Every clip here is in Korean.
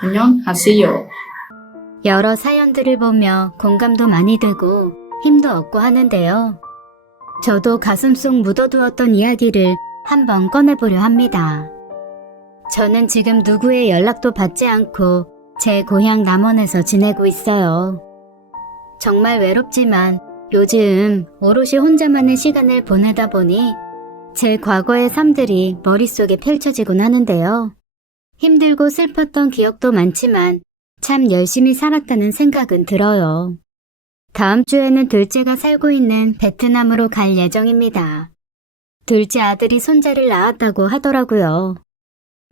안녕하세요. 여러 사연들을 보며 공감도 많이 되고 힘도 얻고 하는데요. 저도 가슴속 묻어두었던 이야기를 한번 꺼내보려 합니다. 저는 지금 누구의 연락도 받지 않고 제 고향 남원에서 지내고 있어요. 정말 외롭지만 요즘 오롯이 혼자만의 시간을 보내다 보니 제 과거의 삶들이 머릿속에 펼쳐지곤 하는데요. 힘들고 슬펐던 기억도 많지만 참 열심히 살았다는 생각은 들어요. 다음 주에는 둘째가 살고 있는 베트남으로 갈 예정입니다. 둘째 아들이 손자를 낳았다고 하더라고요.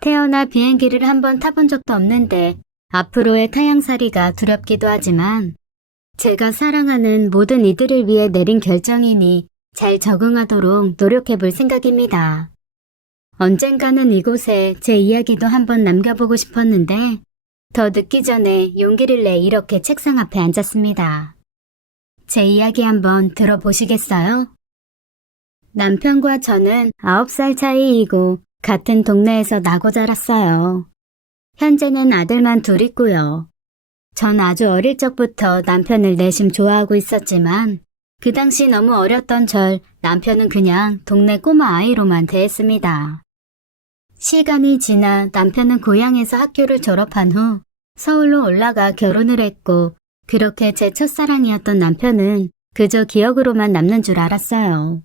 태어나 비행기를 한번 타본 적도 없는데 앞으로의 타향살이가 두렵기도 하지만 제가 사랑하는 모든 이들을 위해 내린 결정이니 잘 적응하도록 노력해볼 생각입니다. 언젠가는 이곳에 제 이야기도 한번 남겨보고 싶었는데 더 늦기 전에 용기를 내 이렇게 책상 앞에 앉았습니다. 제 이야기 한번 들어보시겠어요? 남편과 저는 9살 차이이고 같은 동네에서 나고 자랐어요. 현재는 아들만 둘 있고요. 전 아주 어릴 적부터 남편을 내심 좋아하고 있었지만 그 당시 너무 어렸던 절 남편은 그냥 동네 꼬마 아이로만 대했습니다. 시간이 지나 남편은 고향에서 학교를 졸업한 후 서울로 올라가 결혼을 했고 그렇게 제 첫사랑이었던 남편은 그저 기억으로만 남는 줄 알았어요.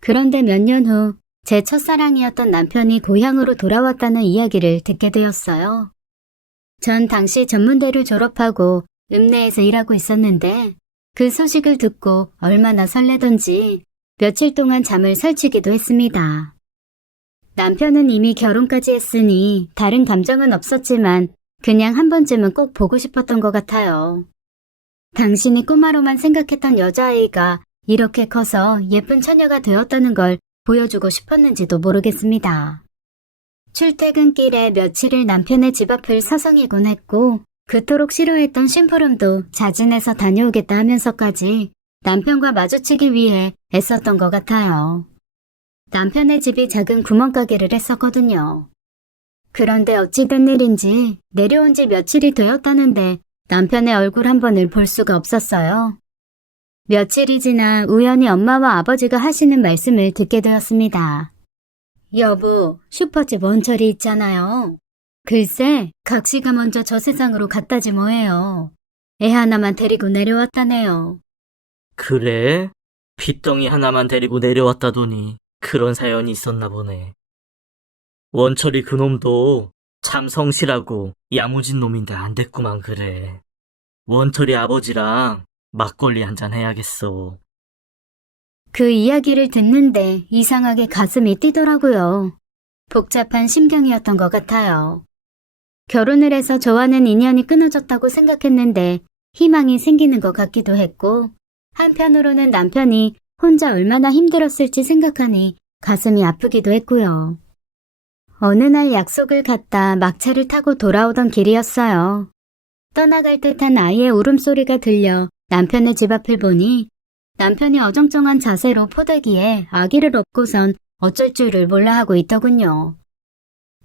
그런데 몇 년 후 제 첫사랑이었던 남편이 고향으로 돌아왔다는 이야기를 듣게 되었어요. 전 당시 전문대를 졸업하고 읍내에서 일하고 있었는데 그 소식을 듣고 얼마나 설레던지 며칠 동안 잠을 설치기도 했습니다. 남편은 이미 결혼까지 했으니 다른 감정은 없었지만 그냥 한 번쯤은 꼭 보고 싶었던 것 같아요. 당신이 꼬마로만 생각했던 여자아이가 이렇게 커서 예쁜 처녀가 되었다는 걸 보여주고 싶었는지도 모르겠습니다. 출퇴근길에 며칠을 남편의 집 앞을 서성이곤 했고 그토록 싫어했던 심부름도 자진해서 다녀오겠다 하면서까지 남편과 마주치기 위해 애썼던 것 같아요. 남편의 집이 작은 구멍가게를 했었거든요. 그런데 어찌 된 일인지 내려온 지 며칠이 되었다는데 남편의 얼굴 한 번을 볼 수가 없었어요. 며칠이 지나 우연히 엄마와 아버지가 하시는 말씀을 듣게 되었습니다. 여보, 슈퍼집 원철이 있잖아요. 글쎄, 각시가 먼저 저 세상으로 갔다지 뭐예요. 애 하나만 데리고 내려왔다네요. 그래? 빚덩이 하나만 데리고 내려왔다더니 그런 사연이 있었나 보네. 원철이 그놈도 참 성실하고 야무진 놈인데 안 됐구만 그래. 원철이 아버지랑 막걸리 한잔 해야겠어. 그 이야기를 듣는데 이상하게 가슴이 뛰더라고요. 복잡한 심경이었던 것 같아요. 결혼을 해서 저와는 인연이 끊어졌다고 생각했는데 희망이 생기는 것 같기도 했고 한편으로는 남편이 혼자 얼마나 힘들었을지 생각하니 가슴이 아프기도 했고요. 어느 날 약속을 갔다 막차를 타고 돌아오던 길이었어요. 떠나갈 듯한 아이의 울음소리가 들려 남편의 집 앞을 보니 남편이 어정쩡한 자세로 포대기에 아기를 업고선 어쩔 줄을 몰라 하고 있더군요.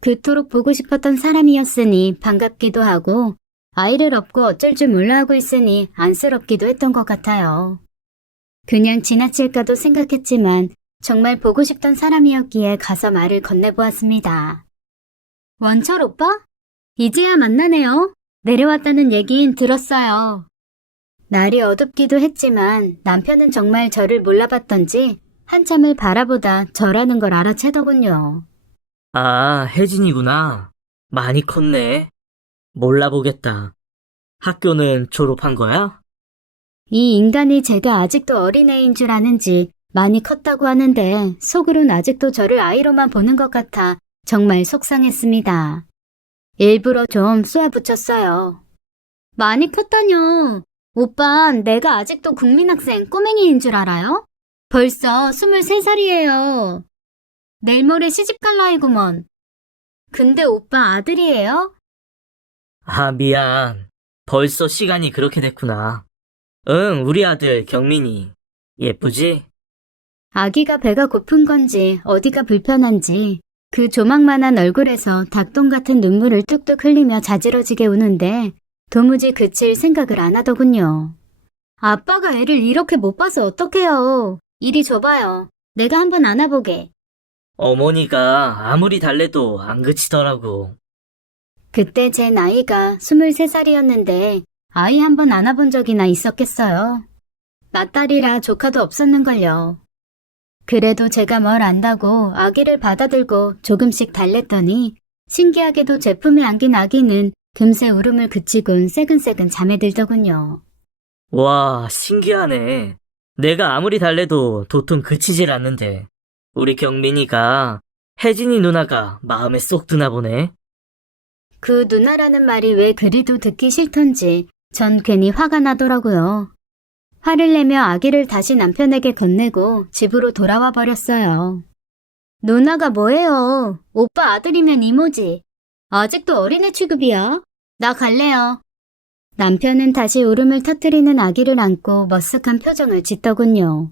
그토록 보고 싶었던 사람이었으니 반갑기도 하고 아이를 업고 어쩔 줄 몰라 하고 있으니 안쓰럽기도 했던 것 같아요. 그냥 지나칠까도 생각했지만 정말 보고 싶던 사람이었기에 가서 말을 건네보았습니다. 원철 오빠? 이제야 만나네요. 내려왔다는 얘긴 들었어요. 날이 어둡기도 했지만 남편은 정말 저를 몰라봤던지 한참을 바라보다 저라는 걸 알아채더군요. 아, 혜진이구나. 많이 컸네. 몰라보겠다. 학교는 졸업한 거야? 이 인간이 제가 아직도 어린애인 줄 아는지 많이 컸다고 하는데 속으론 아직도 저를 아이로만 보는 것 같아 정말 속상했습니다. 일부러 좀 쏘아붙였어요. 많이 컸다뇨. 오빠, 내가 아직도 국민학생 꼬맹이인 줄 알아요? 벌써 23살이에요. 내일 모레 시집갈 나이구먼. 근데 오빠 아들이에요? 아, 미안. 벌써 시간이 그렇게 됐구나. 응, 우리 아들 경민이. 예쁘지? 아기가 배가 고픈 건지 어디가 불편한지 그 조망만한 얼굴에서 닭똥 같은 눈물을 뚝뚝 흘리며 자지러지게 우는데 도무지 그칠 생각을 안 하더군요. 아빠가 애를 이렇게 못 봐서 어떡해요. 이리 줘봐요. 내가 한번 안아보게. 어머니가 아무리 달래도 안 그치더라고. 그때 제 나이가 23살이었는데 아이 한번 안아본 적이나 있었겠어요. 맏딸이라 조카도 없었는걸요. 그래도 제가 뭘 안다고 아기를 받아들고 조금씩 달랬더니 신기하게도 제 품에 안긴 아기는 금세 울음을 그치곤 새근새근 잠에 들더군요. 와, 신기하네. 내가 아무리 달래도 도통 그치질 않는데 우리 경민이가 혜진이 누나가 마음에 쏙 드나 보네. 그 누나라는 말이 왜 그리도 듣기 싫던지 전 괜히 화가 나더라고요. 화를 내며 아기를 다시 남편에게 건네고 집으로 돌아와 버렸어요. 누나가 뭐예요? 오빠 아들이면 이모지. 아직도 어린애 취급이야. 나 갈래요. 남편은 다시 울음을 터뜨리는 아기를 안고 머쓱한 표정을 짓더군요.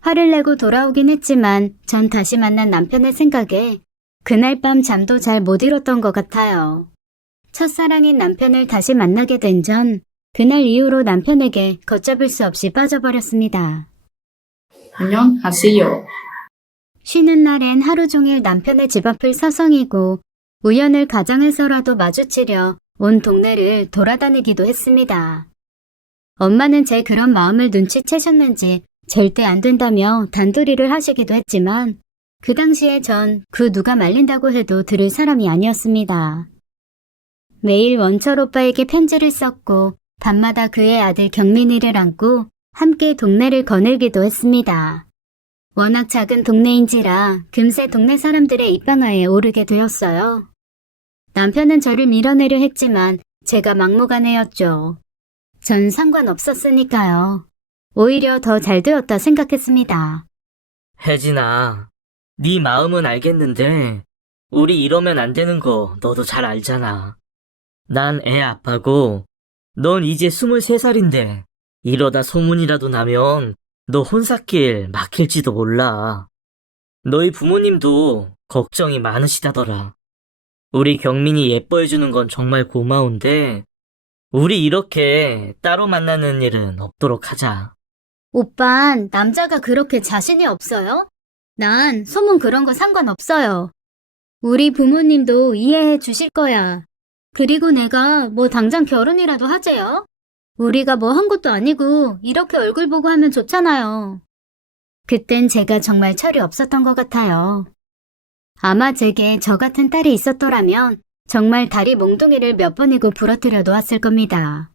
화를 내고 돌아오긴 했지만 전 다시 만난 남편의 생각에 그날 밤 잠도 잘 못 이뤘던 것 같아요. 첫사랑인 남편을 다시 만나게 된 전 그날 이후로 남편에게 걷잡을 수 없이 빠져버렸습니다. 안녕하세요. 쉬는 날엔 하루 종일 남편의 집 앞을 서성이고 우연을 가장해서라도 마주치려 온 동네를 돌아다니기도 했습니다. 엄마는 제 그런 마음을 눈치채셨는지 절대 안 된다며 단도리를 하시기도 했지만 그 당시에 전 그 누가 말린다고 해도 들을 사람이 아니었습니다. 매일 원철 오빠에게 편지를 썼고 밤마다 그의 아들 경민이를 안고 함께 동네를 거닐기도 했습니다. 워낙 작은 동네인지라 금세 동네 사람들의 입방아에 오르게 되었어요. 남편은 저를 밀어내려 했지만 제가 막무가내였죠. 전 상관없었으니까요. 오히려 더 잘 되었다 생각했습니다. 혜진아, 네 마음은 알겠는데 우리 이러면 안 되는 거 너도 잘 알잖아. 난 애 아빠고 넌 이제 23살인데 이러다 소문이라도 나면 너 혼삿길 막힐지도 몰라. 너희 부모님도 걱정이 많으시다더라. 우리 경민이 예뻐해주는 건 정말 고마운데 우리 이렇게 따로 만나는 일은 없도록 하자. 오빤 남자가 그렇게 자신이 없어요? 난 소문 그런 거 상관없어요. 우리 부모님도 이해해 주실 거야. 그리고 내가 뭐 당장 결혼이라도 하재요? 우리가 뭐 한 것도 아니고 이렇게 얼굴 보고 하면 좋잖아요. 그땐 제가 정말 철이 없었던 것 같아요. 아마 제게 저 같은 딸이 있었더라면 정말 다리 몽둥이를 몇 번이고 부러뜨려 놓았을 겁니다.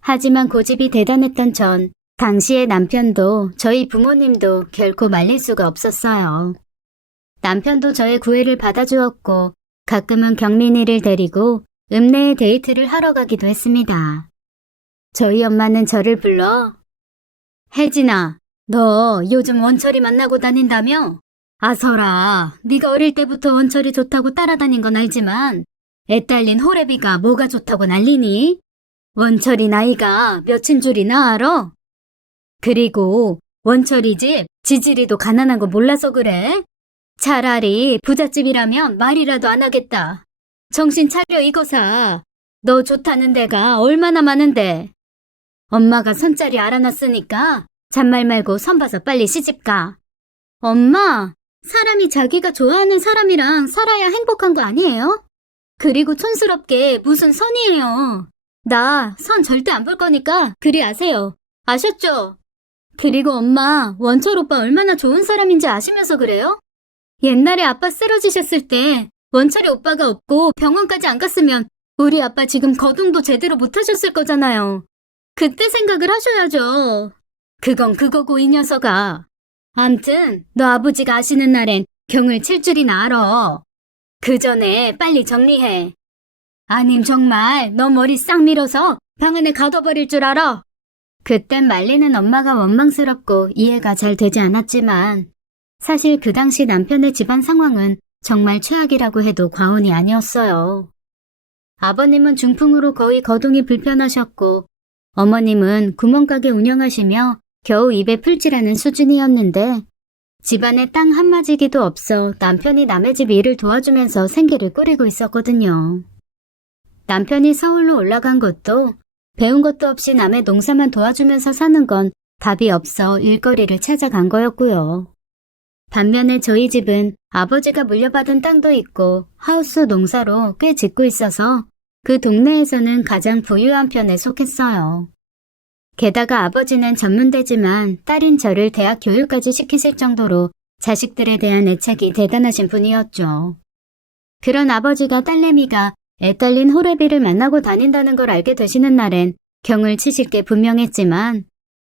하지만 고집이 대단했던 전 당시의 남편도 저희 부모님도 결코 말릴 수가 없었어요. 남편도 저의 구애를 받아주었고 가끔은 경민이를 데리고 읍내에 데이트를 하러 가기도 했습니다. 저희 엄마는 저를 불러 혜진아, 너 요즘 원철이 만나고 다닌다며? 아서라, 네가 어릴 때부터 원철이 좋다고 따라다닌 건 알지만 애 딸린 호래비가 뭐가 좋다고 난리니? 원철이 나이가 몇인 줄이나 알아? 그리고 원철이 집 지질이도 가난한 거 몰라서 그래? 차라리 부잣집이라면 말이라도 안 하겠다. 정신 차려 이거사. 너 좋다는 데가 얼마나 많은데. 엄마가 손자리 알아놨으니까 잔말 말고 선 봐서 빨리 시집가. 엄마, 사람이 자기가 좋아하는 사람이랑 살아야 행복한 거 아니에요? 그리고 촌스럽게 무슨 선이에요. 나 선 절대 안 볼 거니까 그리 아세요. 아셨죠? 그리고 엄마, 원철 오빠 얼마나 좋은 사람인지 아시면서 그래요? 옛날에 아빠 쓰러지셨을 때 원철이 오빠가 없고 병원까지 안 갔으면 우리 아빠 지금 거동도 제대로 못 하셨을 거잖아요. 그때 생각을 하셔야죠. 그건 그거고 이 녀석아. 암튼 너 아버지가 아시는 날엔 경을 칠 줄이나 알아. 그 전에 빨리 정리해. 아님 정말 너 머리 싹 밀어서 방 안에 가둬버릴 줄 알아. 그땐 말리는 엄마가 원망스럽고 이해가 잘 되지 않았지만 사실 그 당시 남편의 집안 상황은 정말 최악이라고 해도 과언이 아니었어요. 아버님은 중풍으로 거의 거동이 불편하셨고 어머님은 구멍가게 운영하시며 겨우 입에 풀칠하는 수준이었는데 집안에 땅 한마지기도 없어 남편이 남의 집 일을 도와주면서 생계를 꾸리고 있었거든요. 남편이 서울로 올라간 것도 배운 것도 없이 남의 농사만 도와주면서 사는 건 답이 없어 일거리를 찾아간 거였고요. 반면에 저희 집은 아버지가 물려받은 땅도 있고 하우스 농사로 꽤 짓고 있어서 그 동네에서는 가장 부유한 편에 속했어요. 게다가 아버지는 전문대지만 딸인 저를 대학 교육까지 시키실 정도로 자식들에 대한 애착이 대단하신 분이었죠. 그런 아버지가 딸내미가 애딸린 호래비를 만나고 다닌다는 걸 알게 되시는 날엔 경을 치실 게 분명했지만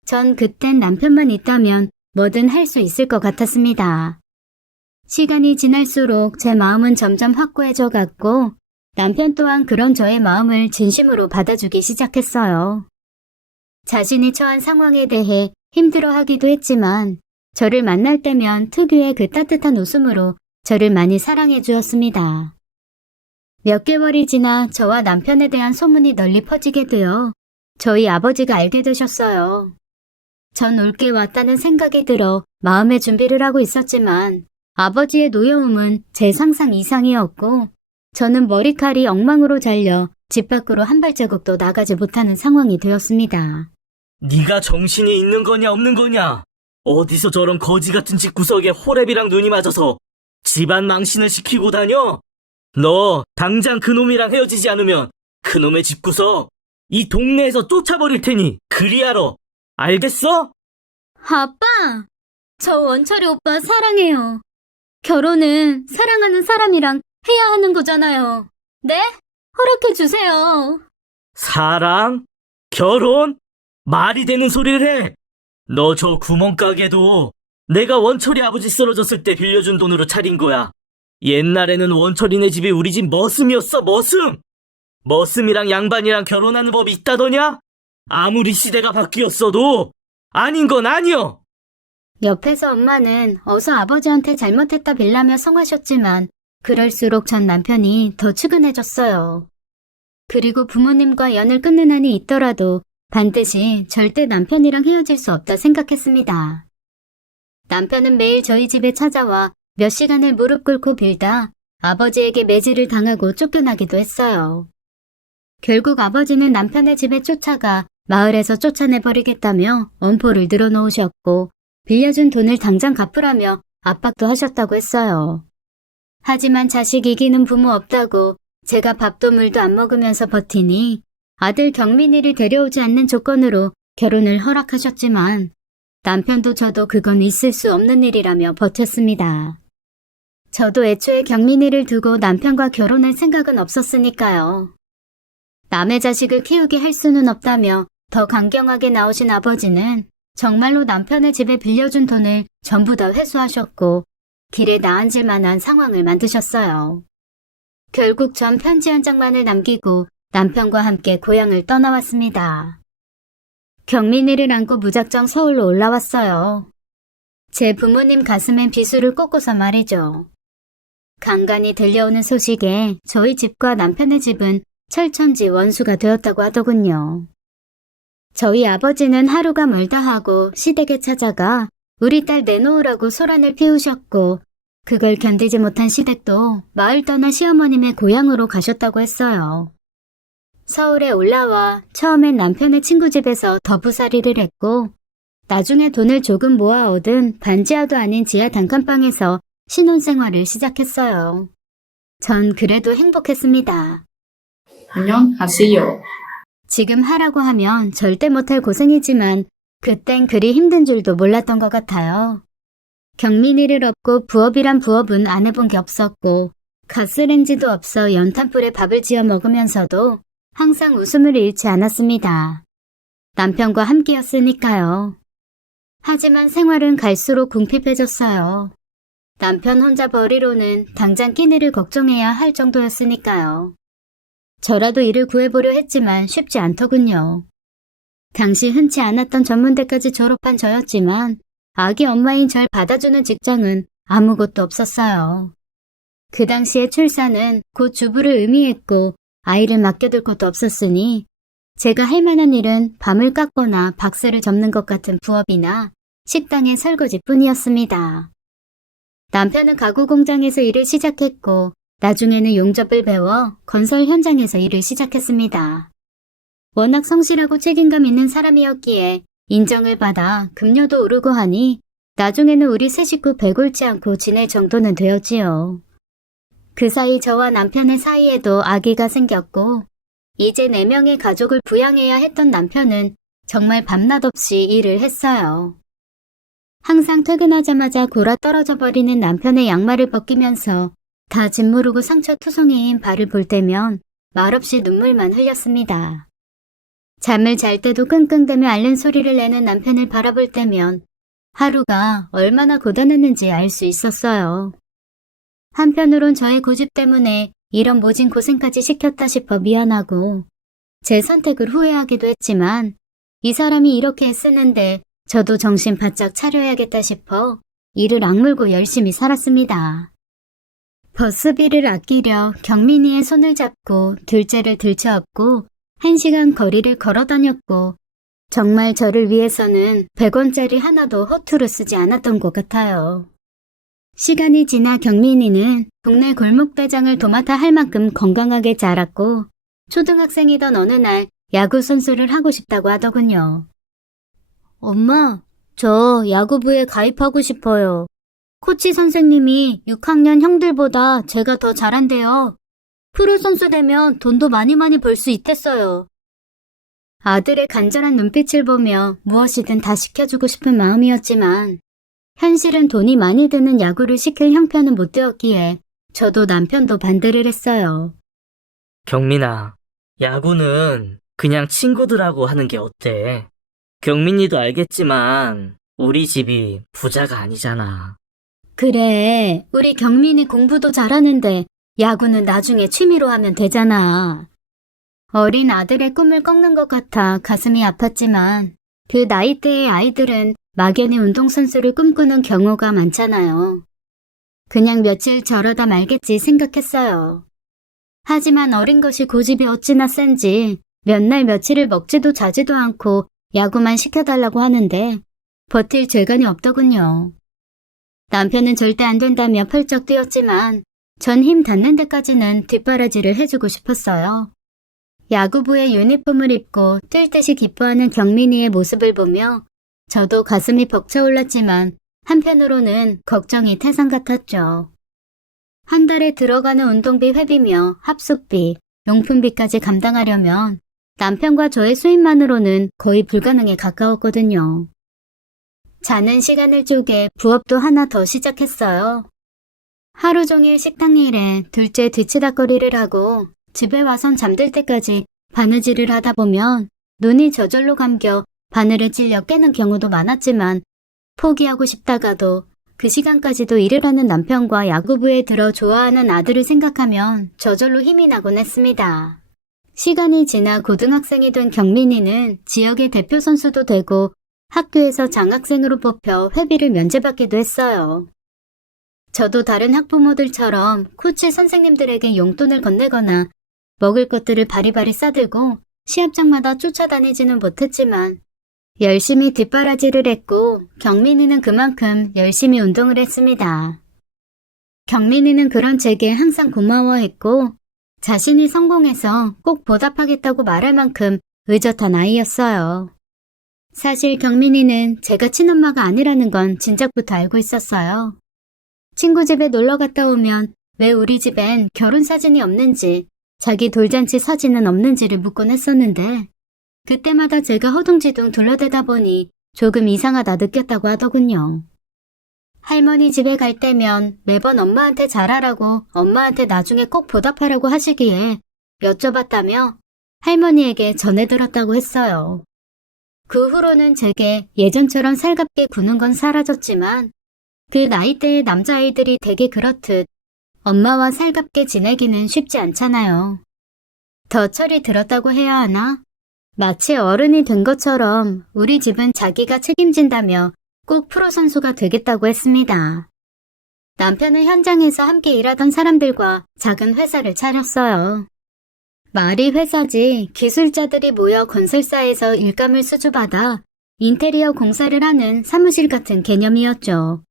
전 그땐 남편만 있다면 뭐든 할 수 있을 것 같았습니다. 시간이 지날수록 제 마음은 점점 확고해져 갔고 남편 또한 그런 저의 마음을 진심으로 받아주기 시작했어요. 자신이 처한 상황에 대해 힘들어하기도 했지만 저를 만날 때면 특유의 그 따뜻한 웃음으로 저를 많이 사랑해 주었습니다. 몇 개월이 지나 저와 남편에 대한 소문이 널리 퍼지게 되어 저희 아버지가 알게 되셨어요. 전 올게 왔다는 생각이 들어 마음의 준비를 하고 있었지만 아버지의 노여움은 제 상상 이상이었고 저는 머리칼이 엉망으로 잘려 집 밖으로 한 발자국도 나가지 못하는 상황이 되었습니다. 네가 정신이 있는 거냐 없는 거냐? 어디서 저런 거지 같은 집구석에 호랩이랑 눈이 맞아서 집안 망신을 시키고 다녀? 너 당장 그놈이랑 헤어지지 않으면 그놈의 집구석 이 동네에서 쫓아버릴 테니 그리 알아. 알겠어? 아빠! 저 원철이 오빠 사랑해요. 결혼은 사랑하는 사람이랑 해야 하는 거잖아요. 네? 허락해 주세요. 사랑? 결혼? 말이 되는 소리를 해. 너 저 구멍가게도 내가 원철이 아버지 쓰러졌을 때 빌려준 돈으로 차린 거야. 옛날에는 원철이네 집이 우리 집 머슴이었어, 머슴! 머슴이랑 양반이랑 결혼하는 법이 있다더냐? 아무리 시대가 바뀌었어도 아닌 건 아니여. 옆에서 엄마는 어서 아버지한테 잘못했다 빌라며 성하셨지만 그럴수록 전 남편이 더 측은해졌어요. 그리고 부모님과 연을 끊는 한이 있더라도 반드시 절대 남편이랑 헤어질 수 없다 생각했습니다. 남편은 매일 저희 집에 찾아와 몇 시간을 무릎 꿇고 빌다 아버지에게 매질을 당하고 쫓겨나기도 했어요. 결국 아버지는 남편의 집에 쫓아가 마을에서 쫓아내버리겠다며 엄포를 늘어놓으셨고 빌려준 돈을 당장 갚으라며 압박도 하셨다고 했어요. 하지만 자식 이기는 부모 없다고 제가 밥도 물도 안 먹으면서 버티니 아들 경민이를 데려오지 않는 조건으로 결혼을 허락하셨지만 남편도 저도 그건 있을 수 없는 일이라며 버텼습니다. 저도 애초에 경민이를 두고 남편과 결혼할 생각은 없었으니까요. 남의 자식을 키우게 할 수는 없다며 더 강경하게 나오신 아버지는 정말로 남편의 집에 빌려준 돈을 전부 다 회수하셨고 길에 나앉을 만한 상황을 만드셨어요. 결국 전 편지 한 장만을 남기고 남편과 함께 고향을 떠나왔습니다. 경민이를 안고 무작정 서울로 올라왔어요. 제 부모님 가슴엔 비수를 꽂고서 말이죠. 간간히 들려오는 소식에 저희 집과 남편의 집은 철천지 원수가 되었다고 하더군요. 저희 아버지는 하루가 멀다 하고 시댁에 찾아가 우리 딸 내놓으라고 소란을 피우셨고 그걸 견디지 못한 시댁도 마을 떠나 시어머님의 고향으로 가셨다고 했어요. 서울에 올라와 처음엔 남편의 친구 집에서 더부살이를 했고 나중에 돈을 조금 모아 얻은 반지하도 아닌 지하 단칸방에서 신혼생활을 시작했어요. 전 그래도 행복했습니다. 안녕하세요. 지금 하라고 하면 절대 못할 고생이지만 그땐 그리 힘든 줄도 몰랐던 것 같아요. 경민이를 업고 부업이란 부업은 안 해본 게 없었고 가스레인지도 없어 연탄불에 밥을 지어 먹으면서도 항상 웃음을 잃지 않았습니다. 남편과 함께였으니까요. 하지만 생활은 갈수록 궁핍해졌어요. 남편 혼자 벌이로는 당장 끼니를 걱정해야 할 정도였으니까요. 저라도 일을 구해보려 했지만 쉽지 않더군요. 당시 흔치 않았던 전문대까지 졸업한 저였지만 아기 엄마인 절 받아주는 직장은 아무것도 없었어요. 그 당시에 출산은 곧 주부를 의미했고 아이를 맡겨둘 것도 없었으니 제가 할 만한 일은 밤을 깎거나 박스를 접는 것 같은 부업이나 식당의 설거지뿐이었습니다. 남편은 가구 공장에서 일을 시작했고 나중에는 용접을 배워 건설 현장에서 일을 시작했습니다. 워낙 성실하고 책임감 있는 사람이었기에 인정을 받아 급료도 오르고 하니 나중에는 우리 세 식구 배골치 않고 지낼 정도는 되었지요. 그 사이 저와 남편의 사이에도 아기가 생겼고 이제 4명의 가족을 부양해야 했던 남편은 정말 밤낮 없이 일을 했어요. 항상 퇴근하자마자 골아 떨어져 버리는 남편의 양말을 벗기면서 다 짓무르고 상처투성이인 발을 볼 때면 말없이 눈물만 흘렸습니다. 잠을 잘 때도 끙끙대며 앓는 소리를 내는 남편을 바라볼 때면 하루가 얼마나 고단했는지 알 수 있었어요. 한편으론 저의 고집 때문에 이런 모진 고생까지 시켰다 싶어 미안하고 제 선택을 후회하기도 했지만 이 사람이 이렇게 애쓰는데 저도 정신 바짝 차려야겠다 싶어 이를 악물고 열심히 살았습니다. 버스비를 아끼려 경민이의 손을 잡고 둘째를 들쳐업고 1시간 거리를 걸어 다녔고 정말 저를 위해서는 100원짜리 하나도 허투루 쓰지 않았던 것 같아요. 시간이 지나 경민이는 동네 골목대장을 도맡아 할 만큼 건강하게 자랐고 초등학생이던 어느 날 야구 선수를 하고 싶다고 하더군요. 엄마, 저 야구부에 가입하고 싶어요. 코치 선생님이 6학년 형들보다 제가 더 잘한대요. 프로 선수 되면 돈도 많이 벌 수 있댔어요. 아들의 간절한 눈빛을 보며 무엇이든 다 시켜주고 싶은 마음이었지만 현실은 돈이 많이 드는 야구를 시킬 형편은 못 되었기에 저도 남편도 반대를 했어요. 경민아, 야구는 그냥 친구들하고 하는 게 어때? 경민이도 알겠지만 우리 집이 부자가 아니잖아. 그래, 우리 경민이 공부도 잘하는데 야구는 나중에 취미로 하면 되잖아. 어린 아들의 꿈을 꺾는 것 같아 가슴이 아팠지만 그 나이대의 아이들은 막연히 운동선수를 꿈꾸는 경우가 많잖아요. 그냥 며칠 저러다 말겠지 생각했어요. 하지만 어린 것이 고집이 어찌나 센지 몇 날 며칠을 먹지도 자지도 않고 야구만 시켜달라고 하는데 버틸 재간이 없더군요. 남편은 절대 안 된다며 펄쩍 뛰었지만 전 힘 닿는 데까지는 뒷바라지를 해주고 싶었어요. 야구부의 유니폼을 입고 뛸 듯이 기뻐하는 경민이의 모습을 보며 저도 가슴이 벅차올랐지만 한편으로는 걱정이 태산 같았죠. 한 달에 들어가는 운동비 회비며 합숙비, 용품비까지 감당하려면 남편과 저의 수입만으로는 거의 불가능에 가까웠거든요. 자는 시간을 쪼개 부업도 하나 더 시작했어요. 하루 종일 식당 일에 둘째 뒤치다꺼리를 하고 집에 와선 잠들 때까지 바느질을 하다 보면 눈이 저절로 감겨 바늘에 찔려 깨는 경우도 많았지만 포기하고 싶다가도 그 시간까지도 일을 하는 남편과 야구부에 들어 좋아하는 아들을 생각하면 저절로 힘이 나곤 했습니다. 시간이 지나 고등학생이 된 경민이는 지역의 대표 선수도 되고 학교에서 장학생으로 뽑혀 회비를 면제받기도 했어요. 저도 다른 학부모들처럼 코치 선생님들에게 용돈을 건네거나 먹을 것들을 바리바리 싸들고 시합장마다 쫓아다니지는 못했지만 열심히 뒷바라지를 했고 경민이는 그만큼 열심히 운동을 했습니다. 경민이는 그런 제게 항상 고마워했고 자신이 성공해서 꼭 보답하겠다고 말할 만큼 의젓한 아이였어요. 사실 경민이는 제가 친엄마가 아니라는 건 진작부터 알고 있었어요. 친구 집에 놀러 갔다 오면 왜 우리 집엔 결혼 사진이 없는지 자기 돌잔치 사진은 없는지를 묻곤 했었는데 그때마다 제가 허둥지둥 둘러대다 보니 조금 이상하다 느꼈다고 하더군요. 할머니 집에 갈 때면 매번 엄마한테 잘하라고 엄마한테 나중에 꼭 보답하라고 하시기에 여쭤봤다며 할머니에게 전해들었다고 했어요. 그 후로는 제게 예전처럼 살갑게 구는 건 사라졌지만 그 나이대의 남자아이들이 되게 그렇듯 엄마와 살갑게 지내기는 쉽지 않잖아요. 더 철이 들었다고 해야 하나? 마치 어른이 된 것처럼 우리 집은 자기가 책임진다며 꼭 프로 선수가 되겠다고 했습니다. 남편은 현장에서 함께 일하던 사람들과 작은 회사를 차렸어요. 말이 회사지 기술자들이 모여 건설사에서 일감을 수주받아 인테리어 공사를 하는 사무실 같은 개념이었죠.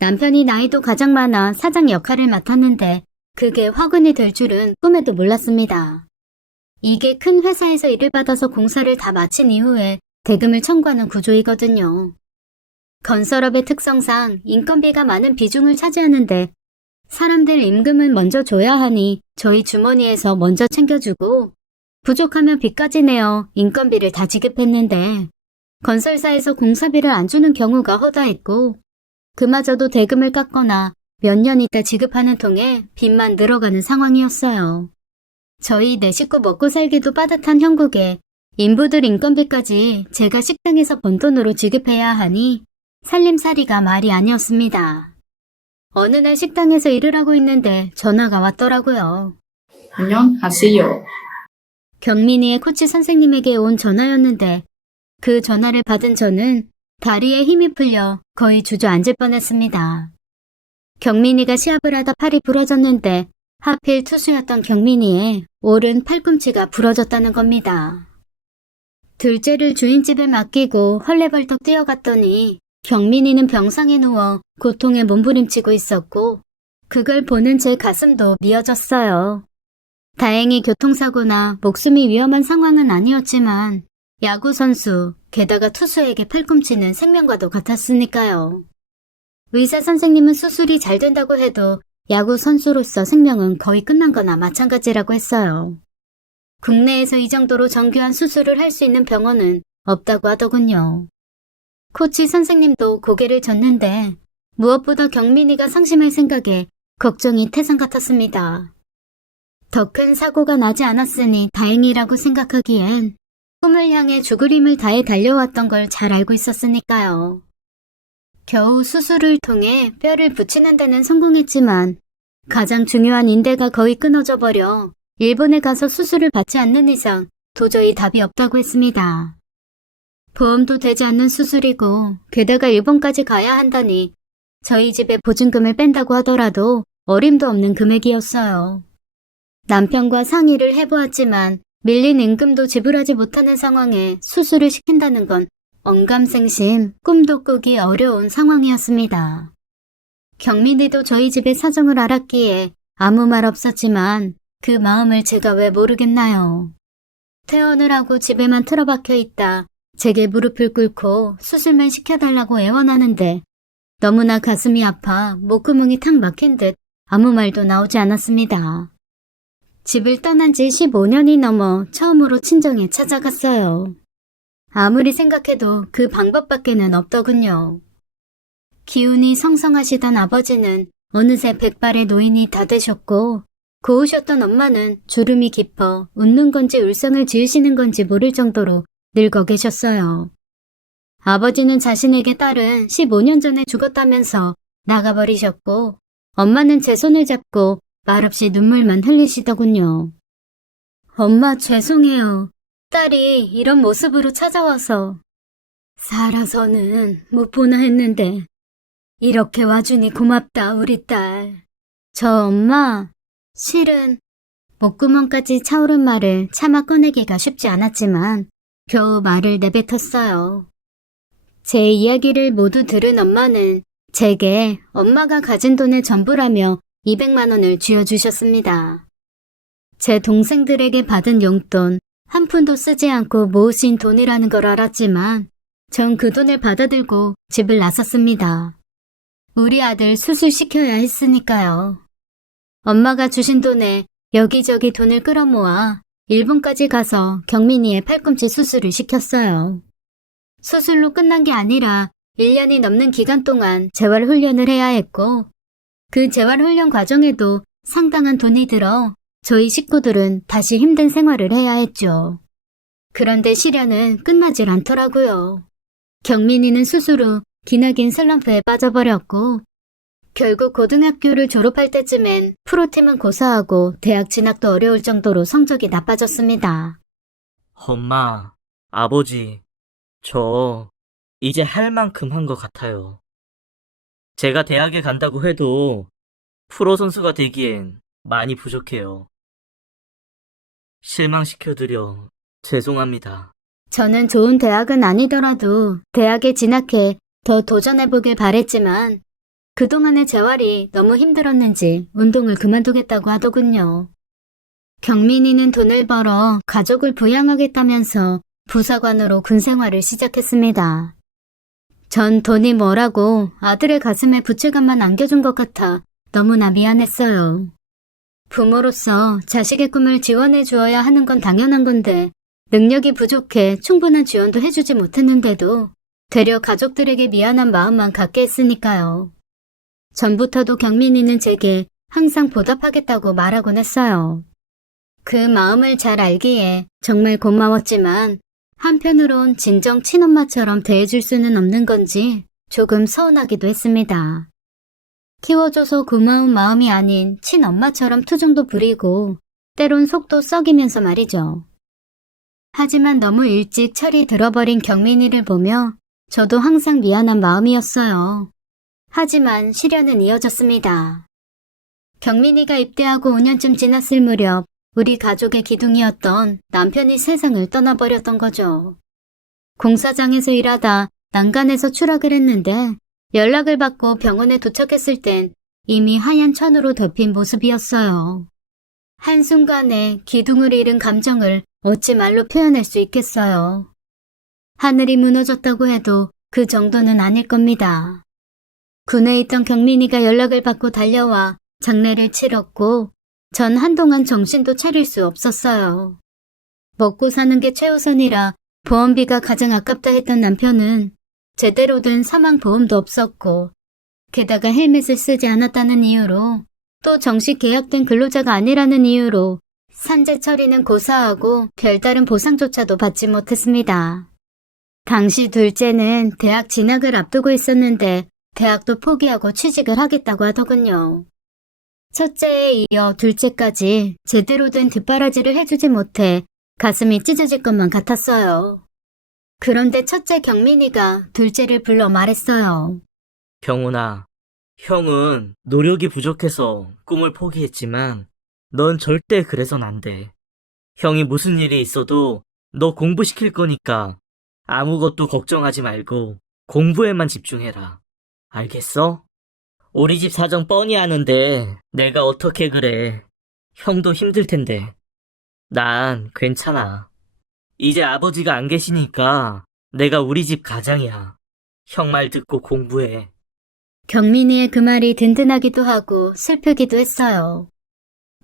남편이 나이도 가장 많아 사장 역할을 맡았는데 그게 화근이 될 줄은 꿈에도 몰랐습니다. 이게 큰 회사에서 일을 받아서 공사를 다 마친 이후에 대금을 청구하는 구조이거든요. 건설업의 특성상 인건비가 많은 비중을 차지하는데 사람들 임금은 먼저 줘야 하니 저희 주머니에서 먼저 챙겨주고 부족하면 빚까지 내어 인건비를 다 지급했는데 건설사에서 공사비를 안 주는 경우가 허다했고 그마저도 대금을 깎거나 몇 년 있다 지급하는 통에 빚만 늘어가는 상황이었어요. 저희 네 식구 먹고 살기도 빠듯한 형국에 인부들 인건비까지 제가 식당에서 번 돈으로 지급해야 하니 살림살이가 말이 아니었습니다. 어느 날 식당에서 일을 하고 있는데 전화가 왔더라고요. 안녕하세요. 경민이의 코치 선생님에게 온 전화였는데 그 전화를 받은 저는 다리에 힘이 풀려 거의 주저앉을 뻔했습니다. 경민이가 시합을 하다 팔이 부러졌는데 하필 투수였던 경민이의 오른 팔꿈치가 부러졌다는 겁니다. 둘째를 주인집에 맡기고 헐레벌떡 뛰어갔더니 경민이는 병상에 누워 고통에 몸부림치고 있었고 그걸 보는 제 가슴도 미어졌어요. 다행히 교통사고나 목숨이 위험한 상황은 아니었지만 야구선수, 게다가 투수에게 팔꿈치는 생명과도 같았으니까요. 의사 선생님은 수술이 잘 된다고 해도 야구선수로서 생명은 거의 끝난 거나 마찬가지라고 했어요. 국내에서 이 정도로 정교한 수술을 할 수 있는 병원은 없다고 하더군요. 코치 선생님도 고개를 젓는데 무엇보다 경민이가 상심할 생각에 걱정이 태산 같았습니다. 더 큰 사고가 나지 않았으니 다행이라고 생각하기엔 꿈을 향해 죽을 힘을 다해 달려왔던 걸 잘 알고 있었으니까요. 겨우 수술을 통해 뼈를 붙이는 데는 성공했지만 가장 중요한 인대가 거의 끊어져 버려 일본에 가서 수술을 받지 않는 이상 도저히 답이 없다고 했습니다. 보험도 되지 않는 수술이고 게다가 일본까지 가야 한다니 저희 집에 보증금을 뺀다고 하더라도 어림도 없는 금액이었어요. 남편과 상의를 해보았지만 밀린 임금도 지불하지 못하는 상황에 수술을 시킨다는 건 언감생심, 꿈도 꾸기 어려운 상황이었습니다. 경민이도 저희 집의 사정을 알았기에 아무 말 없었지만 그 마음을 제가 왜 모르겠나요. 퇴원을 집에만 틀어박혀 있다 제게 무릎을 꿇고 수술만 시켜달라고 애원하는데 너무나 가슴이 아파 목구멍이 탁 막힌 듯 아무 말도 나오지 않았습니다. 집을 떠난 지 15년이 넘어 처음으로 친정에 찾아갔어요. 아무리 생각해도 그 방법밖에는 없더군요. 기운이 성성하시던 아버지는 어느새 백발의 노인이 다 되셨고 고우셨던 엄마는 주름이 깊어 웃는 건지 울상을 지으시는 건지 모를 정도로 늙어 계셨어요. 아버지는 자신에게 딸은 15년 전에 죽었다면서 나가버리셨고 엄마는 제 손을 잡고 말없이 눈물만 흘리시더군요. 엄마 죄송해요. 딸이 이런 모습으로 찾아와서 살아서는 못 보나 했는데 이렇게 와주니 고맙다 우리 딸. 저 엄마 실은 목구멍까지 차오른 말을 차마 꺼내기가 쉽지 않았지만 겨우 말을 내뱉었어요. 제 이야기를 모두 들은 엄마는 제게 엄마가 가진 돈의 전부라며 200만 원을 쥐어주셨습니다. 제 동생들에게 받은 용돈 한 푼도 쓰지 않고 모으신 돈이라는 걸 알았지만 전 그 돈을 받아들고 집을 나섰습니다. 우리 아들 수술시켜야 했으니까요. 엄마가 주신 돈에 여기저기 돈을 끌어모아 일본까지 가서 경민이의 팔꿈치 수술을 시켰어요. 수술로 끝난 게 아니라 1년이 넘는 기간 동안 재활훈련을 해야 했고 그 재활훈련 과정에도 상당한 돈이 들어 저희 식구들은 다시 힘든 생활을 해야 했죠. 그런데 시련은 끝나질 않더라고요. 경민이는 수술 후 기나긴 슬럼프에 빠져버렸고 결국 고등학교를 졸업할 때쯤엔 프로팀은 고사하고 대학 진학도 어려울 정도로 성적이 나빠졌습니다. 엄마, 아버지, 저 이제 할 만큼 한 것 같아요. 제가 대학에 간다고 해도 프로 선수가 되기엔 많이 부족해요. 실망시켜드려 죄송합니다. 저는 좋은 대학은 아니더라도 대학에 진학해 더 도전해보길 바랬지만 그동안의 재활이 너무 힘들었는지 운동을 그만두겠다고 하더군요. 경민이는 돈을 벌어 가족을 부양하겠다면서 부사관으로 군 생활을 시작했습니다. 전 돈이 뭐라고 아들의 가슴에 부채감만 안겨준 것 같아 너무나 미안했어요. 부모로서 자식의 꿈을 지원해 주어야 하는 건 당연한 건데 능력이 부족해 충분한 지원도 해주지 못했는데도 되려 가족들에게 미안한 마음만 갖게 했으니까요. 전부터도 경민이는 제게 항상 보답하겠다고 말하곤 했어요. 그 마음을 잘 알기에 정말 고마웠지만 한편으론 진정 친엄마처럼 대해줄 수는 없는 건지 조금 서운하기도 했습니다. 키워줘서 고마운 마음이 아닌 친엄마처럼 투정도 부리고 때론 속도 썩이면서 말이죠. 하지만 너무 일찍 철이 들어버린 경민이를 보며 저도 항상 미안한 마음이었어요. 하지만 시련은 이어졌습니다. 경민이가 입대하고 5년쯤 지났을 무렵 우리 가족의 기둥이었던 남편이 세상을 떠나버렸던 거죠. 공사장에서 일하다 난간에서 추락을 했는데 연락을 받고 병원에 도착했을 땐 이미 하얀 천으로 덮인 모습이었어요. 한순간에 기둥을 잃은 감정을 어찌 말로 표현할 수 있겠어요. 하늘이 무너졌다고 해도 그 정도는 아닐 겁니다. 군에 있던 경민이가 연락을 받고 달려와 장례를 치렀고 전 한동안 정신도 차릴 수 없었어요. 먹고 사는 게 최우선이라 보험비가 가장 아깝다 했던 남편은 제대로 된 사망보험도 없었고 게다가 헬멧을 쓰지 않았다는 이유로 또 정식 계약된 근로자가 아니라는 이유로 산재 처리는 고사하고 별다른 보상조차도 받지 못했습니다. 당시 둘째는 대학 진학을 앞두고 있었는데 대학도 포기하고 취직을 하겠다고 하더군요. 첫째에 이어 둘째까지 제대로 된 뒷바라지를 해주지 못해 가슴이 찢어질 것만 같았어요. 그런데 첫째 경민이가 둘째를 불러 말했어요. 경훈아, 형은 노력이 부족해서 꿈을 포기했지만 넌 절대 그래선 안 돼. 형이 무슨 일이 있어도 너 공부시킬 거니까 아무것도 걱정하지 말고 공부에만 집중해라. 알겠어? 우리 집 사정 뻔히 아는데 내가 어떻게 그래. 형도 힘들 텐데. 난 괜찮아. 이제 아버지가 안 계시니까 내가 우리 집 가장이야. 형 말 듣고 공부해. 경민이의 그 말이 든든하기도 하고 슬프기도 했어요.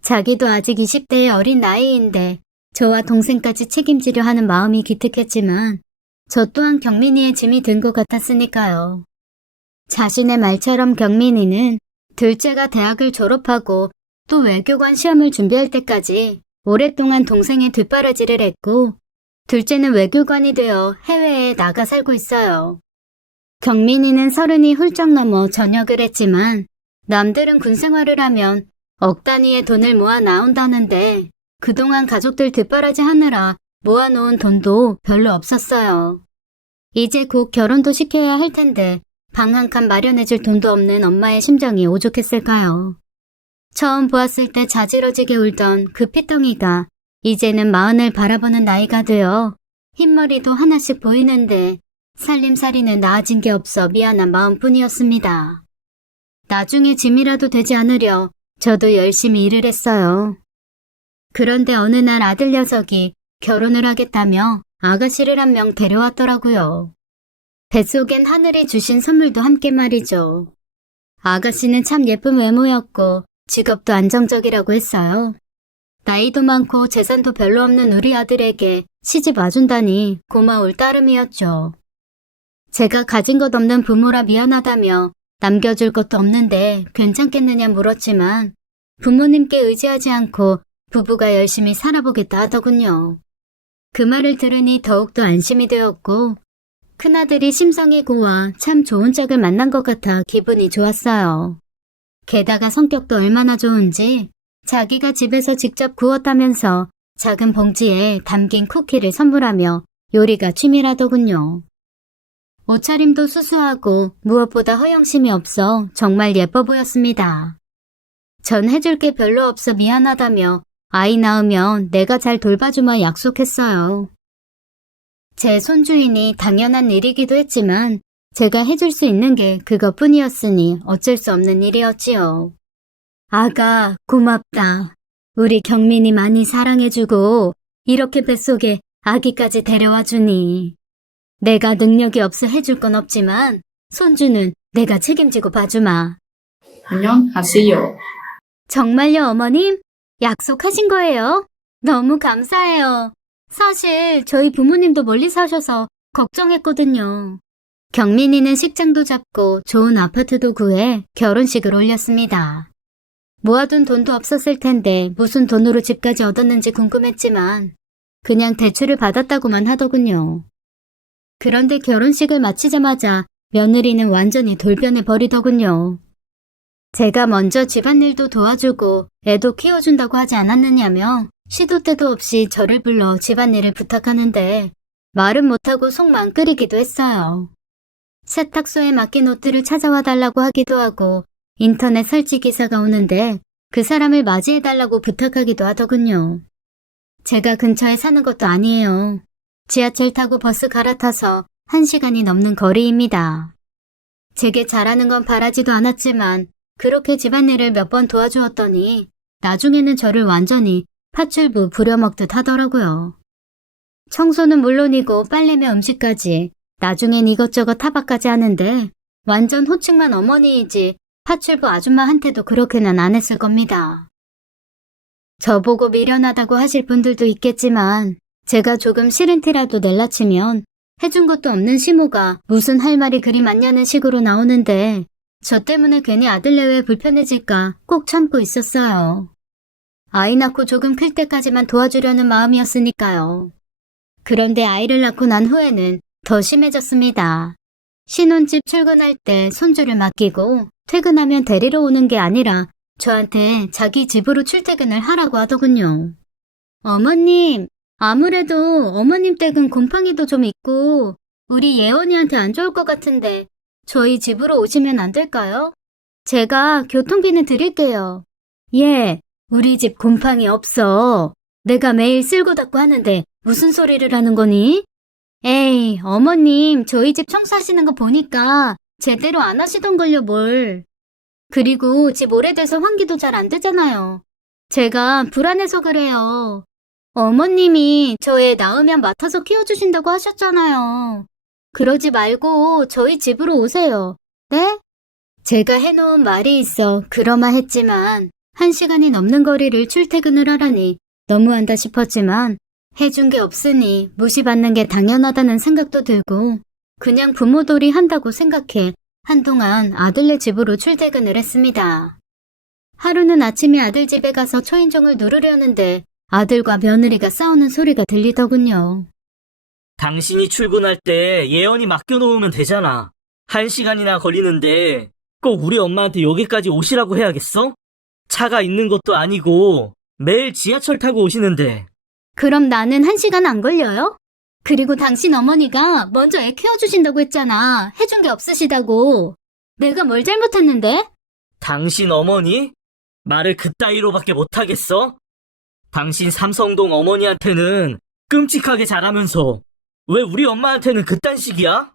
자기도 아직 20대의 어린 나이인데 저와 동생까지 책임지려 하는 마음이 기특했지만 저 또한 경민이의 짐이 든 것 같았으니까요. 자신의 말처럼 경민이는 둘째가 대학을 졸업하고 또 외교관 시험을 준비할 때까지 오랫동안 동생의 뒷바라지를 했고 둘째는 외교관이 되어 해외에 나가 살고 있어요. 경민이는 30이 훌쩍 넘어 전역을 했지만 남들은 군 생활을 하면 억 단위의 돈을 모아 나온다는데 그동안 가족들 뒷바라지 하느라 모아놓은 돈도 별로 없었어요. 이제 곧 결혼도 시켜야 할 텐데 방 한 칸 마련해줄 돈도 없는 엄마의 심정이 오죽했을까요? 처음 보았을 때 자지러지게 울던 그 피덩이가 이제는 40을 바라보는 나이가 되어 흰머리도 하나씩 보이는데 살림살이는 나아진 게 없어 미안한 마음뿐이었습니다. 나중에 짐이라도 되지 않으려 저도 열심히 일을 했어요. 그런데 어느 날 아들 녀석이 결혼을 하겠다며 아가씨를 한 명 데려왔더라고요. 뱃속엔 하늘이 주신 선물도 함께 말이죠. 아가씨는 참 예쁜 외모였고 직업도 안정적이라고 했어요. 나이도 많고 재산도 별로 없는 우리 아들에게 시집 와준다니 고마울 따름이었죠. 제가 가진 것 없는 부모라 미안하다며 남겨줄 것도 없는데 괜찮겠느냐 물었지만 부모님께 의지하지 않고 부부가 열심히 살아보겠다 하더군요. 그 말을 들으니 더욱더 안심이 되었고 큰아들이 심성이 고와 참 좋은 짝을 만난 것 같아 기분이 좋았어요. 게다가 성격도 얼마나 좋은지 자기가 집에서 직접 구웠다면서 작은 봉지에 담긴 쿠키를 선물하며 요리가 취미라더군요. 옷차림도 수수하고 무엇보다 허영심이 없어 정말 예뻐 보였습니다. 전 해줄 게 별로 없어 미안하다며 아이 낳으면 내가 잘 돌봐주마 약속했어요. 제 손주이니 당연한 일이기도 했지만 제가 해줄 수 있는 게 그것뿐이었으니 어쩔 수 없는 일이었지요. 아가, 고맙다. 우리 경민이 많이 사랑해주고 이렇게 뱃속에 아기까지 데려와 주니. 내가 능력이 없어 해줄 건 없지만 손주는 내가 책임지고 봐주마. 안녕하세요. 정말요, 어머님? 약속하신 거예요? 너무 감사해요. 사실 저희 부모님도 멀리 사셔서 걱정했거든요. 경민이는 식장도 잡고 좋은 아파트도 구해 결혼식을 올렸습니다. 모아둔 돈도 없었을 텐데 무슨 돈으로 집까지 얻었는지 궁금했지만 그냥 대출을 받았다고만 하더군요. 그런데 결혼식을 마치자마자 며느리는 완전히 돌변해 버리더군요. 제가 먼저 집안일도 도와주고 애도 키워준다고 하지 않았느냐며 시도 때도 없이 저를 불러 집안일을 부탁하는데 말은 못하고 속만 끓이기도 했어요. 세탁소에 맡긴 옷들을 찾아와 달라고 하기도 하고 인터넷 설치 기사가 오는데 그 사람을 맞이해달라고 부탁하기도 하더군요. 제가 근처에 사는 것도 아니에요. 지하철 타고 버스 갈아타서 1시간이 넘는 거리입니다. 제게 잘하는 건 바라지도 않았지만 그렇게 집안일을 몇 번 도와주었더니 나중에는 저를 완전히 파출부 부려먹듯 하더라고요. 청소는 물론이고 빨래며 음식까지 나중엔 이것저것 타박까지 하는데 완전 호칭만 어머니이지 파출부 아줌마한테도 그렇게는 안 했을 겁니다. 저보고 미련하다고 하실 분들도 있겠지만 제가 조금 싫은 티라도 낼라치면 해준 것도 없는 시모가 무슨 할 말이 그리 많냐는 식으로 나오는데 저 때문에 괜히 아들 내외 불편해질까 꼭 참고 있었어요. 아이 낳고 조금 클 때까지만 도와주려는 마음이었으니까요. 그런데 아이를 낳고 난 후에는 더 심해졌습니다. 신혼집 출근할 때 손주를 맡기고 퇴근하면 데리러 오는 게 아니라 저한테 자기 집으로 출퇴근을 하라고 하더군요. 어머님, 아무래도 어머님 댁은 곰팡이도 좀 있고 우리 예원이한테 안 좋을 것 같은데 저희 집으로 오시면 안 될까요? 제가 교통비는 드릴게요. 예, 우리 집 곰팡이 없어. 내가 매일 쓸고 닦고 하는데 무슨 소리를 하는 거니? 에이, 어머님, 저희 집 청소하시는 거 보니까 제대로 안 하시던걸요, 뭘. 그리고 집 오래돼서 환기도 잘 안 되잖아요. 제가 불안해서 그래요. 어머님이 저 애 낳으면 맡아서 키워주신다고 하셨잖아요. 그러지 말고 저희 집으로 오세요. 네? 제가 해놓은 말이 있어 그러마했지만 1시간이 넘는 거리를 출퇴근을 하라니 너무한다 싶었지만 해준 게 없으니 무시받는 게 당연하다는 생각도 들고 그냥 부모돌이 한다고 생각해 한동안 아들네 집으로 출퇴근을 했습니다. 하루는 아침에 아들 집에 가서 초인종을 누르려는데 아들과 며느리가 싸우는 소리가 들리더군요. 당신이 출근할 때 예언이 맡겨놓으면 되잖아. 1시간이나 걸리는데 꼭 우리 엄마한테 여기까지 오시라고 해야겠어? 차가 있는 것도 아니고 매일 지하철 타고 오시는데. 그럼 나는 1시간 안 걸려요? 그리고 당신 어머니가 먼저 애 키워주신다고 했잖아. 해준 게 없으시다고. 내가 뭘 잘못했는데? 당신 어머니? 말을 그따위로밖에 못하겠어? 당신 삼성동 어머니한테는 끔찍하게 잘하면서 왜 우리 엄마한테는 그딴 식이야?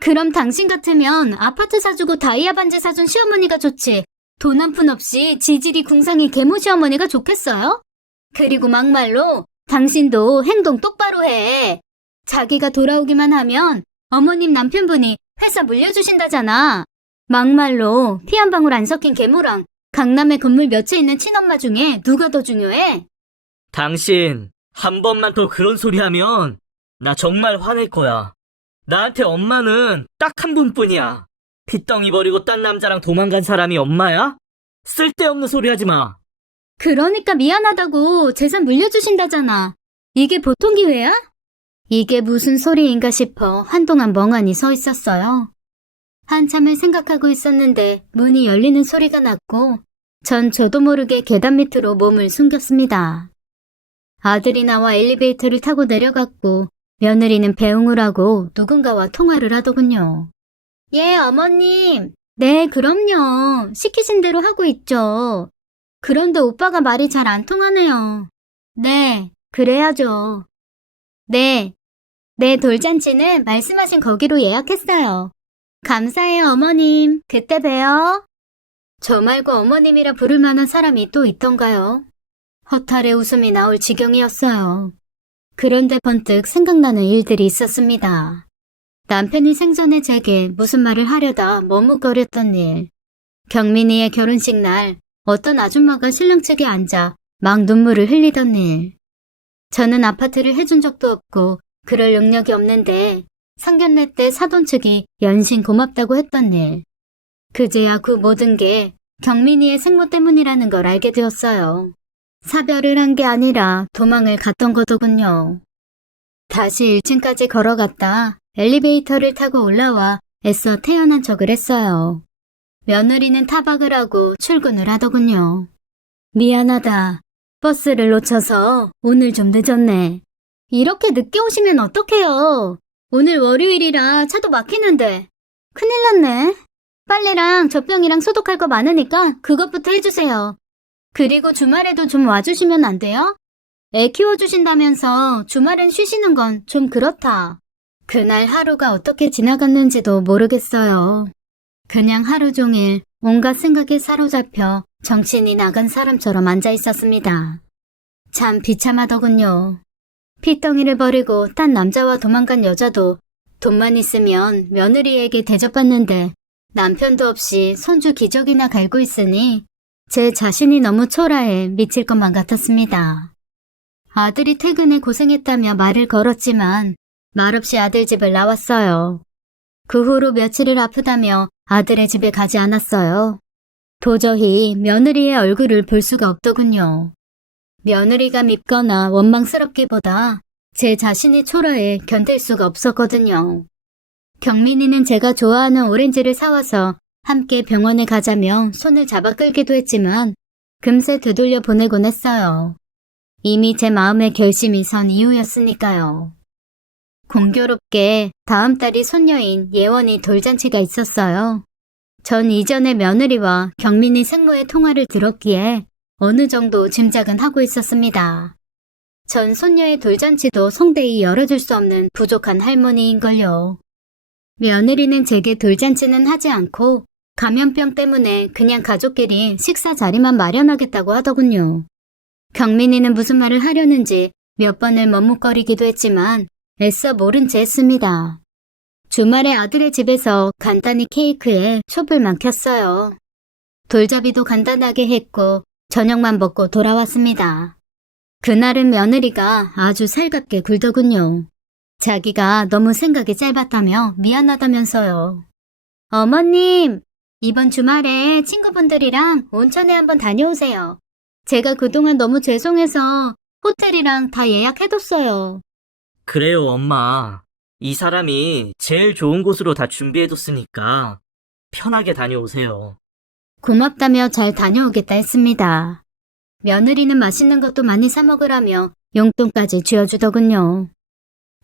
그럼 당신 같으면 아파트 사주고 다이아 반지 사준 시어머니가 좋지. 돈 한 푼 없이 지질이 궁상이 계모 시어머니가 좋겠어요? 그리고 막말로 당신도 행동 똑바로 해. 자기가 돌아오기만 하면 어머님 남편분이 회사 물려주신다잖아. 막말로 피 한 방울 안 섞인 계모랑 강남에 건물 몇 채 있는 친엄마 중에 누가 더 중요해? 당신 한 번만 더 그런 소리 하면 나 정말 화낼 거야. 나한테 엄마는 딱 한 분뿐이야. 핏덩이 버리고 딴 남자랑 도망간 사람이 엄마야? 쓸데없는 소리 하지 마. 그러니까 미안하다고 재산 물려주신다잖아. 이게 보통 기회야? 이게 무슨 소리인가 싶어 한동안 멍하니 서 있었어요. 한참을 생각하고 있었는데 문이 열리는 소리가 났고 전 저도 모르게 계단 밑으로 몸을 숨겼습니다. 아들이 나와 엘리베이터를 타고 내려갔고 며느리는 배웅을 하고 누군가와 통화를 하더군요. 예, 어머님. 네, 그럼요. 시키신 대로 하고 있죠. 그런데 오빠가 말이 잘 안 통하네요. 네, 그래야죠. 네, 돌잔치는 말씀하신 거기로 예약했어요. 감사해요, 어머님. 그때 봬요. 저 말고 어머님이라 부를 만한 사람이 또 있던가요? 허탈의 웃음이 나올 지경이었어요. 그런데 번뜩 생각나는 일들이 있었습니다. 남편이 생전에 제게 무슨 말을 하려다 머뭇거렸던 일. 경민이의 결혼식 날 어떤 아줌마가 신랑 측에 앉아 막 눈물을 흘리던 일. 저는 아파트를 해준 적도 없고 그럴 능력이 없는데 상견례 때 사돈 측이 연신 고맙다고 했던 일. 그제야 그 모든 게 경민이의 생모 때문이라는 걸 알게 되었어요. 사별을 한 게 아니라 도망을 갔던 거더군요. 다시 1층까지 걸어갔다 엘리베이터를 타고 올라와 애써 태연한 척을 했어요. 며느리는 타박을 하고 출근을 하더군요. 미안하다. 버스를 놓쳐서 오늘 좀 늦었네. 이렇게 늦게 오시면 어떡해요? 오늘 월요일이라 차도 막히는데. 큰일 났네. 빨래랑 젖병이랑 소독할 거 많으니까 그것부터 해주세요. 그리고 주말에도 좀 와주시면 안 돼요? 애 키워주신다면서 주말엔 쉬시는 건 좀 그렇다. 그날 하루가 어떻게 지나갔는지도 모르겠어요. 그냥 하루 종일 온갖 생각에 사로잡혀 정신이 나간 사람처럼 앉아 있었습니다. 참 비참하더군요. 피덩이를 버리고 딴 남자와 도망간 여자도 돈만 있으면 며느리에게 대접받는데 남편도 없이 손주 기저귀나 갈고 있으니 제 자신이 너무 초라해 미칠 것만 같았습니다. 아들이 퇴근에 고생했다며 말을 걸었지만 말없이 아들 집을 나왔어요. 그 후로 며칠을 아프다며 아들의 집에 가지 않았어요. 도저히 며느리의 얼굴을 볼 수가 없더군요. 며느리가 밉거나 원망스럽기보다 제 자신이 초라해 견딜 수가 없었거든요. 경민이는 제가 좋아하는 오렌지를 사와서 함께 병원에 가자며 손을 잡아 끌기도 했지만 금세 되돌려 보내곤 했어요. 이미 제 마음의 결심이 선 이유였으니까요. 공교롭게 다음 달이 손녀인 예원이 돌잔치가 있었어요. 전 이전에 며느리와 경민이 생모의 통화를 들었기에 어느 정도 짐작은 하고 있었습니다. 전 손녀의 돌잔치도 성대히 열어줄 수 없는 부족한 할머니인걸요. 며느리는 제게 돌잔치는 하지 않고 감염병 때문에 그냥 가족끼리 식사 자리만 마련하겠다고 하더군요. 경민이는 무슨 말을 하려는지 몇 번을 머뭇거리기도 했지만 애써 모른 채 했습니다. 주말에 아들의 집에서 간단히 케이크에 촛불만 켰어요. 돌잡이도 간단하게 했고 저녁만 먹고 돌아왔습니다. 그날은 며느리가 아주 살갑게 굴더군요. 자기가 너무 생각이 짧았다며 미안하다면서요. 어머님, 이번 주말에 친구분들이랑 온천에 한번 다녀오세요. 제가 그동안 너무 죄송해서 호텔이랑 다 예약해뒀어요. 그래요, 엄마. 이 사람이 제일 좋은 곳으로 다 준비해뒀으니까 편하게 다녀오세요. 고맙다며 잘 다녀오겠다 했습니다. 며느리는 맛있는 것도 많이 사 먹으라며 용돈까지 쥐어주더군요.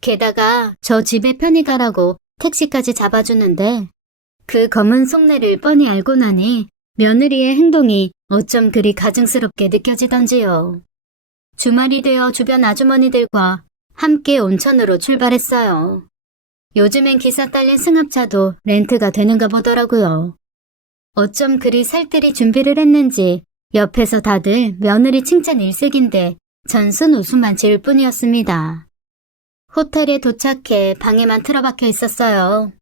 게다가 저 집에 편히 가라고 택시까지 잡아주는데 그 검은 속내를 뻔히 알고 나니 며느리의 행동이 어쩜 그리 가증스럽게 느껴지던지요. 주말이 되어 주변 아주머니들과 함께 온천으로 출발했어요. 요즘엔 기사 딸린 승합차도 렌트가 되는가 보더라고요. 어쩜 그리 살뜰히 준비를 했는지 옆에서 다들 며느리 칭찬 일색인데 전 순웃음만 지을 뿐이었습니다. 호텔에 도착해 방에만 틀어박혀 있었어요.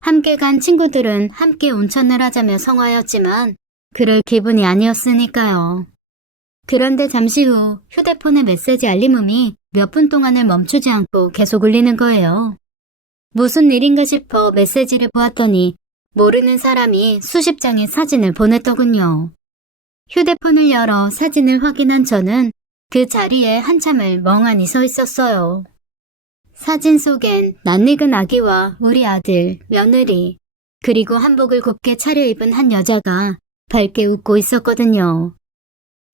함께 간 친구들은 함께 온천을 하자며 성화였지만 그럴 기분이 아니었으니까요. 그런데 잠시 후 휴대폰의 메시지 알림음이 몇 분 동안을 멈추지 않고 계속 울리는 거예요. 무슨 일인가 싶어 메시지를 보았더니 모르는 사람이 수십 장의 사진을 보냈더군요. 휴대폰을 열어 사진을 확인한 저는 그 자리에 한참을 멍하니 서 있었어요. 사진 속엔 낯익은 아기와 우리 아들, 며느리, 그리고 한복을 곱게 차려입은 한 여자가 밝게 웃고 있었거든요.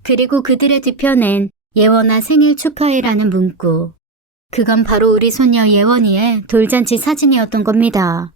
그리고 그들의 뒤편엔 예원아 생일 축하해라는 문구. 그건 바로 우리 손녀 예원이의 돌잔치 사진이었던 겁니다.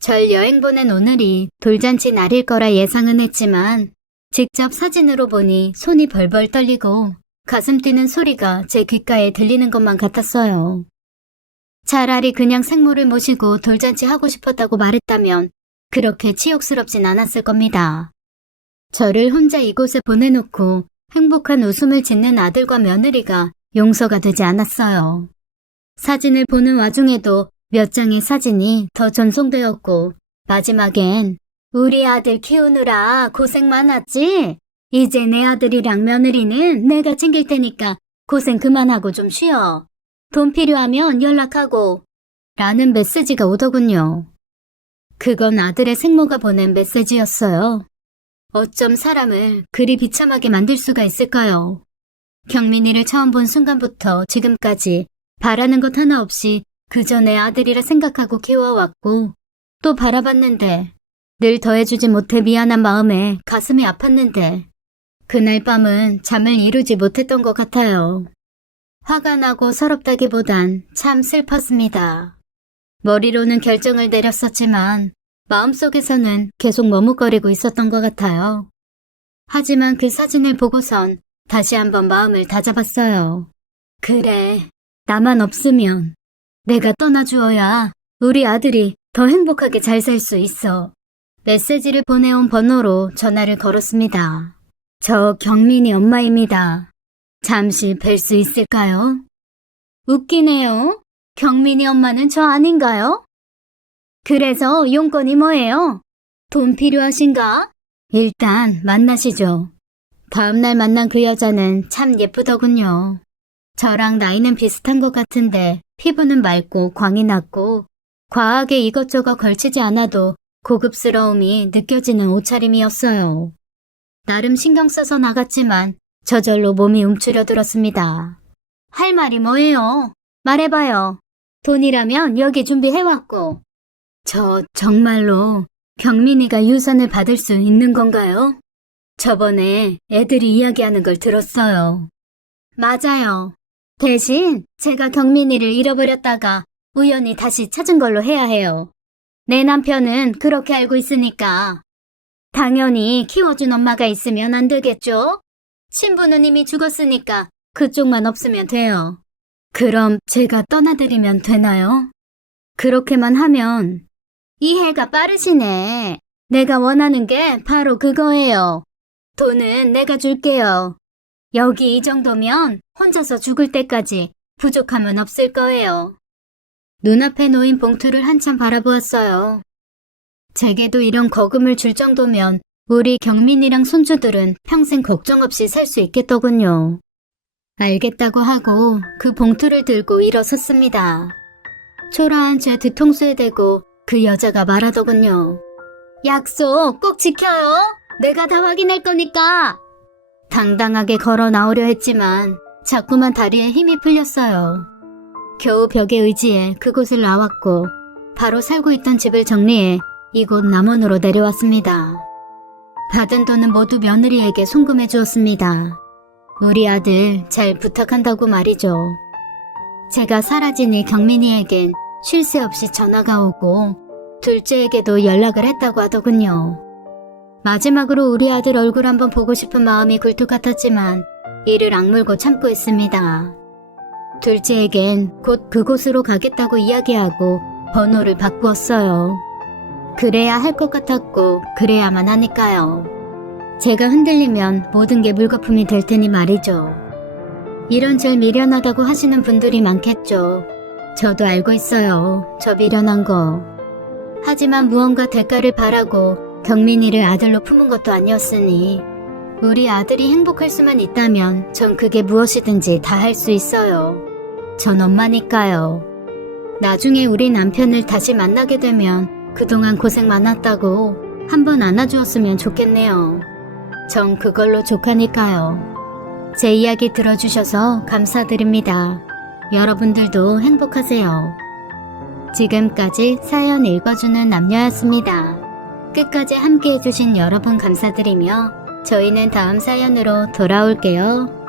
절 여행 보낸 오늘이 돌잔치 날일 거라 예상은 했지만 직접 사진으로 보니 손이 벌벌 떨리고 가슴 뛰는 소리가 제 귓가에 들리는 것만 같았어요. 차라리 그냥 생모를 모시고 돌잔치 하고 싶었다고 말했다면 그렇게 치욕스럽진 않았을 겁니다. 저를 혼자 이곳에 보내놓고 행복한 웃음을 짓는 아들과 며느리가 용서가 되지 않았어요. 사진을 보는 와중에도 몇 장의 사진이 더 전송되었고 마지막엔 우리 아들 키우느라 고생 많았지? 이제 내 아들이랑 며느리는 내가 챙길 테니까 고생 그만하고 좀 쉬어. 돈 필요하면 연락하고 라는 메시지가 오더군요. 그건 아들의 생모가 보낸 메시지였어요. 어쩜 사람을 그리 비참하게 만들 수가 있을까요? 경민이를 처음 본 순간부터 지금까지 바라는 것 하나 없이 그저 내 아들이라 생각하고 키워왔고 또 바라봤는데 늘 더해주지 못해 미안한 마음에 가슴이 아팠는데 그날 밤은 잠을 이루지 못했던 것 같아요. 화가 나고 서럽다기보단 참 슬펐습니다. 머리로는 결정을 내렸었지만 마음속에서는 계속 머뭇거리고 있었던 것 같아요. 하지만 그 사진을 보고선 다시 한번 마음을 다잡았어요. 그래, 나만 없으면 내가 떠나주어야 우리 아들이 더 행복하게 잘 살 수 있어. 메시지를 보내온 번호로 전화를 걸었습니다. 저 경민이 엄마입니다. 잠시 뵐 수 있을까요? 웃기네요. 경민이 엄마는 저 아닌가요? 그래서 용건이 뭐예요? 돈 필요하신가? 일단 만나시죠. 다음날 만난 그 여자는 참 예쁘더군요. 저랑 나이는 비슷한 것 같은데 피부는 맑고 광이 났고 과하게 이것저것 걸치지 않아도 고급스러움이 느껴지는 옷차림이었어요. 나름 신경 써서 나갔지만 저절로 몸이 움츠려들었습니다. 할 말이 뭐예요? 말해봐요. 돈이라면 여기 준비해왔고. 저 정말로 경민이가 유산을 받을 수 있는 건가요? 저번에 애들이 이야기하는 걸 들었어요. 맞아요. 대신 제가 경민이를 잃어버렸다가 우연히 다시 찾은 걸로 해야 해요. 내 남편은 그렇게 알고 있으니까. 당연히 키워준 엄마가 있으면 안 되겠죠? 신부는 이미 죽었으니까 그쪽만 없으면 돼요. 그럼 제가 떠나드리면 되나요? 그렇게만 하면 이해가 빠르시네. 내가 원하는 게 바로 그거예요. 돈은 내가 줄게요. 여기 이 정도면 혼자서 죽을 때까지 부족함은 없을 거예요. 눈앞에 놓인 봉투를 한참 바라보았어요. 제게도 이런 거금을 줄 정도면 우리 경민이랑 손주들은 평생 걱정 없이 살 수 있겠더군요. 알겠다고 하고 그 봉투를 들고 일어섰습니다. 초라한 제 뒤통수에 대고 그 여자가 말하더군요. 약속 꼭 지켜요. 내가 다 확인할 거니까. 당당하게 걸어 나오려 했지만 자꾸만 다리에 힘이 풀렸어요. 겨우 벽에 의지해 그곳을 나왔고 바로 살고 있던 집을 정리해 이곳 남원으로 내려왔습니다. 받은 돈은 모두 며느리에게 송금해 주었습니다. 우리 아들 잘 부탁한다고 말이죠. 제가 사라지니 경민이에겐 쉴 새 없이 전화가 오고 둘째에게도 연락을 했다고 하더군요. 마지막으로 우리 아들 얼굴 한번 보고 싶은 마음이 굴뚝 같았지만 이를 악물고 참고 있습니다. 둘째에겐 곧 그곳으로 가겠다고 이야기하고 번호를 바꾸었어요. 그래야 할 것 같았고 그래야만 하니까요. 제가 흔들리면 모든 게 물거품이 될 테니 말이죠. 이런 절 미련하다고 하시는 분들이 많겠죠. 저도 알고 있어요. 저 미련한 거. 하지만 무언가 대가를 바라고 경민이를 아들로 품은 것도 아니었으니 우리 아들이 행복할 수만 있다면 전 그게 무엇이든지 다 할 수 있어요. 전 엄마니까요. 나중에 우리 남편을 다시 만나게 되면 그동안 고생 많았다고 한번 안아주었으면 좋겠네요. 전 그걸로 족하니까요. 제 이야기 들어주셔서 감사드립니다. 여러분들도 행복하세요. 지금까지 사연 읽어주는 남녀였습니다. 끝까지 함께 해주신 여러분 감사드리며 저희는 다음 사연으로 돌아올게요.